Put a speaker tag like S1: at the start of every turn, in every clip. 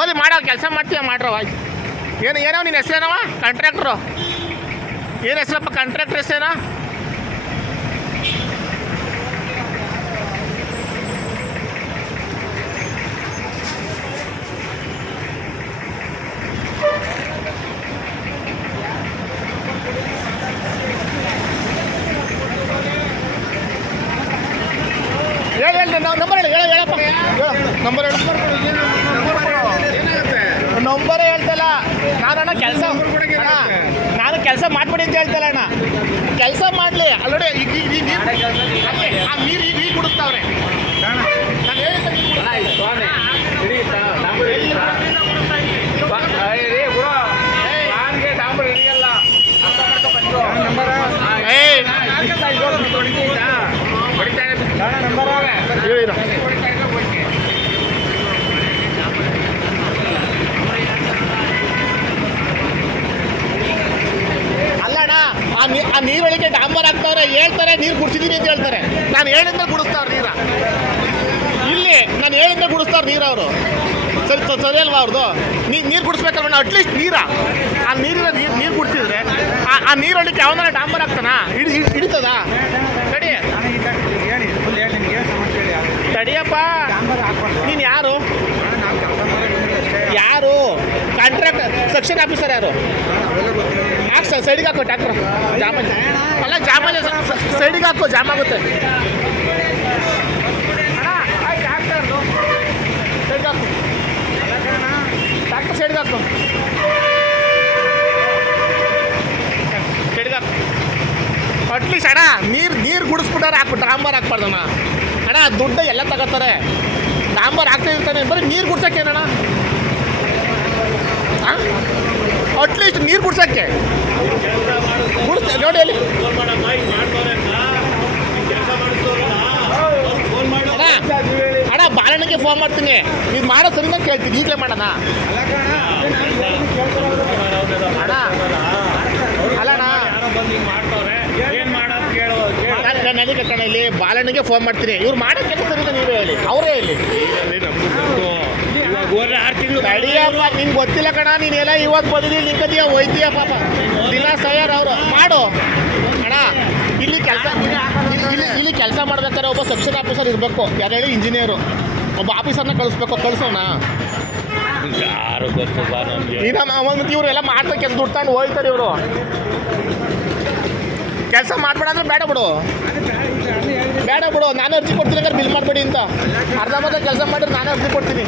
S1: ಓದಿ ಮಾಡೋ ಕೆಲಸ ಮಾಡ್ತೀವಿ ಮಾಡ್ರವ ಏನು, ಏನೋ ನಿನ್ನ ಹೆಸರೇನವ? ಕಾಂಟ್ರಾಕ್ಟ್ರು ಏನು ಹೆಸರಪ್ಪ ಕಾಂಟ್ರಾಕ್ಟ್ರ್ ಹೆಸರೇನೋ? ಹೇಳಿ ಹೇಳಿ ನಂಬರ್ ಹೇಳಿ, ಹೇಳ, ಹೇಳಪ್ಪ. ನಂಬರ್ ಹೇಳು. ನಂಬರ್ ಹೇಳ್ತಲ್ಲ ಕೆಲಸ ಅಣ್ಣ ನಾನು ಕೆಲಸ ಮಾಡ್ಬಿಡಿ ಅಂತ ಹೇಳ್ತಲ್ಲ ಅಣ್ಣ ಕೆಲಸ ಮಾಡಲಿ ಆಲ್ರೆಡಿ ಈಗ ನೀರು ಆ ನೀರು ಈಗ ಈಗ ಕುಡಿಸ್ತಾವ್ರೆ ನಾನು ಹೇಳಿದ್ದೆ ನೀರು ಆ ನೀ ಆ ನೀರೊಳಗೆ ಡಾಂಬರ್ ಹಾಕ್ತವ್ರೆ ಹೇಳ್ತಾರೆ ನೀರು ಕುಡಿಸಿದೀನಿ ಅಂತ ಹೇಳ್ತಾರೆ. ನಾನು ಹೇಳಿದ್ರೆ ಕುಡಿಸ್ತಾವ್ರೆ ನೀರ. ಇಲ್ಲಿ ನಾನು ಹೇಳಿದ್ರೆ ನೀರು ಅವರು. ಸರಿ ಸರಿ ಅಲ್ವಾ ಅವ್ರದ್ದು ನೀರು ನೀರು ಕುಡಿಸ್ಬೇಕಲ್ವ ಅಟ್ಲೀಸ್ಟ್ ನೀರ. ಆ ನೀರಿನ ನೀರು ನೀರು ಕುಡಿಸಿದ್ರೆ ಆ ಆ ನೀರೊಳಗೆ ಯಾವನಾರ ಡಾಂಬರ್ ಹಾಕ್ತಾನ? ಹಿಡಿ ಹಿಡಿ- ಹಿಡಿತದ? ತಡಿ. ತಡಿಯಪ್ಪ. ನೀನು ಯಾರು
S2: ನಾವು ಕೆಲಸ ಮಾಡಕ್ಕೆ ಬಂದ್ರೆ ಅಷ್ಟೇ
S1: ಯಾರು ಕಾಂಟ್ರಾಕ್ಟ್ ಸೆಕ್ಷನ್ ಆಫೀಸರ್ ಯಾರು? ಹಾಕಿ ಸರ್. ಸೈಡಿಗೆ ಹಾಕೋ ಟ್ಯಾಕ್ಟ್ರ್ ಜಾಮ ಅಲ್ಲ, ಜಾಮ ಸೈಡಿಗೆ ಹಾಕೋ, ಜಾಮ್ ಆಗುತ್ತೆ. ಅಟ್ಲೀಸ್ಟ್ ಅಣ್ಣ, ನೀರು ನೀರು ಗುಡಿಸ್ಬಿಟ್ಟಾರೆ ಹಾಕ್ಬಿಟ್ಟು ಡಾಂಬರ್ ಹಾಕ್ಬಾರ್ದಣ್ಣ ಅಣ್ಣ. ದುಡ್ಡು ಎಲ್ಲ ತಗೋತಾರೆ. ಡಾಂಬರ್ ಹಾಕ್ತಾ ಇರ್ತಾನೆ ಬರೀ ನೀರು ಗುಡ್ಸಕ್ಕೇನಣ್ಣ? ಅಟ್ಲೀಸ್ಟ್ ನೀರು ಕುಡ್ಸೋಕ್ಕೆ. ಗುಡಿಸ್ ನೋಡಿ ಅಲ್ಲಿ. ಅಣ್ಣ ಬಾಲಣ್ಣಗೆ ಫೋನ್ ಮಾಡ್ತೀನಿ. ಇದು ಮಾಡೋ ಸರಿನ ಕೇಳ್ತೀನಿ. ಈಗಲೇ ಮಾಡೋಣ?
S2: ನಾನು.
S1: ಅಣ್ಣ. ಅಲ್ಲಣ್ಣ ನಾನು ನನಗೆ ಕಣ ಇಲ್ಲಿ ಬಾಲಣ್ಣಗೆ ಫೋನ್ ಮಾಡ್ತೀನಿ. ಇವ್ರು ಮಾಡೋ ಕೆಲಸ ಸರಿ ನೀವೇ ಹೇಳಿ. ಅವರೇ ಹೇಳಿ. ತಡಿಯಪ್ಪ ನಿನ್ ಗೊತ್ತಿಲ್ಲ ಕಣ ನೀನೆಲ್ಲ ಇವತ್ತು ಬದಲಿ ನಿಂಕದಿಯ ಹೋಯ್ತೀಯ ಪಾಪ. ದಿನ ಸಯ್ಯರ್ ಅವರು. ಮಾಡು. ಅಣ್ಣ ಇಲ್ಲಿ ಕೆಲಸ ಇಲ್ಲಿ ಇಲ್ಲಿ ಕೆಲಸ ಮಾಡ್ಬೇಕಾದ್ರೆ ಒಬ್ಬ ಸೆಕ್ಷನ್ ಆಫೀಸರ್ ಇರಬೇಕು. ಯಾರು ಹೇಳಿ ಇಂಜಿನಿಯರು ಒಬ್ಬ ಆಫೀಸರ್ನ ಕಳಿಸ್ಬೇಕು ಕಳಿಸೋಣ.
S3: ಯಾರು ಗೊತ್ತು
S1: ಈಗ ಒಂದು ಇವ್ರು ಎಲ್ಲ ಮಾಡ್ತಾ ಕೆಲಸ ದುಡ್ಡು ಹೋಯ್ತಾರೆ ಇವರು. ಕೆಲಸ ಮಾಡ್ಬೇಡ ಅಂದ್ರೆ ಬೇಡ ಬಿಡು.
S2: ಬೇಡ,
S1: ಬಿಡು ನಾನು ಅರ್ಜಿ ಕೊಡ್ತೀನಿ ಅಂದ್ರೆ ಬಿಲ್ ಮಾಡಬೇಡಿ ಅಂತ. ಅರ್ಧ ಮಾತ್ರ ಕೆಲಸ ಮಾಡಿದ್ರೆ ನಾನು ಅರ್ಜಿ ಕೊಡ್ತೀನಿ.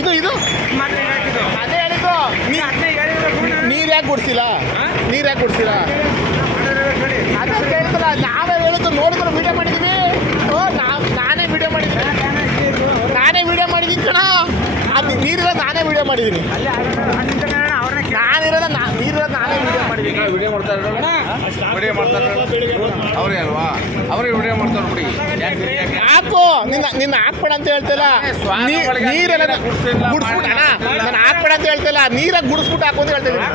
S1: ಇದು ಇದು? ಅದೇ ಹೇಳಿದ್ದು.
S2: ಹೇಳಿದ್ರೆ ನಾನು.
S1: ನೀರು ಯಾಕೆ
S2: ಕೊಡ್ಸಿಲ್ಲ?
S1: ನೀರು ಯಾಕೆ
S2: ಕೊಡ್ಸಿಲ್ಲ.
S1: ಅದೇ ಕೇಳ್ತಲ್ಲ ನಾವೇ ಹೇಳಿದ್ದು ನೋಡಿದ್ರೆ ವಿಡಿಯೋ ಮಾಡಿದೀವಿ. ಓ ನಾವು ನಾನೇ ವಿಡಿಯೋ ಮಾಡಿದ್ದೀನಿ. ನಾನೇ ವಿಡಿಯೋ ಮಾಡಿದ್ದೀನಿ ಕಣ. ಅದು ನೀರಿಲ್ಲ ನಾನೇ ವಿಡಿಯೋ ಮಾಡಿದ್ದೀನಿ. ನಾನಿರೋದ ನಾ ನೀರಿರೋದು ನಾನೇ ವಿಡಿಯೋ ಮಾಡಿದ್ದೀನಿ.
S4: ವಿಡಿಯೋ ಮಾಡ್ತಾರೆ ವಿಡಿಯೋ ಮಾಡ್ತಾರೆ ಅವರೇ ಅಲ್ವಾ? ಅವರೇ ವಿಡಿಯೋ ಮಾಡ್ತಾರೆ ಬಿಡಿ.
S1: ಹಾಕು ನಿನ್ನ ನಿನ್ನ ಹಾಕ್ಬೇಡ ಅಂತ ಹೇಳ್ತಿಲ್ಲ. ನೀರೆಲ್ಲ ಗುಡ್ಸ್ಬಿಟ್ಟು ಅಣ್ಣ ನಾನು ಹಾಕ್ಬೇಡ ಅಂತ ಹೇಳ್ತಿಲ್ಲ. ನೀರಾಗ ಗುಡಿಸ್ಬಿಟ್ಟು ಹಾಕು ಅಂತ ಹೇಳ್ತಿದ್ದೀನಿ.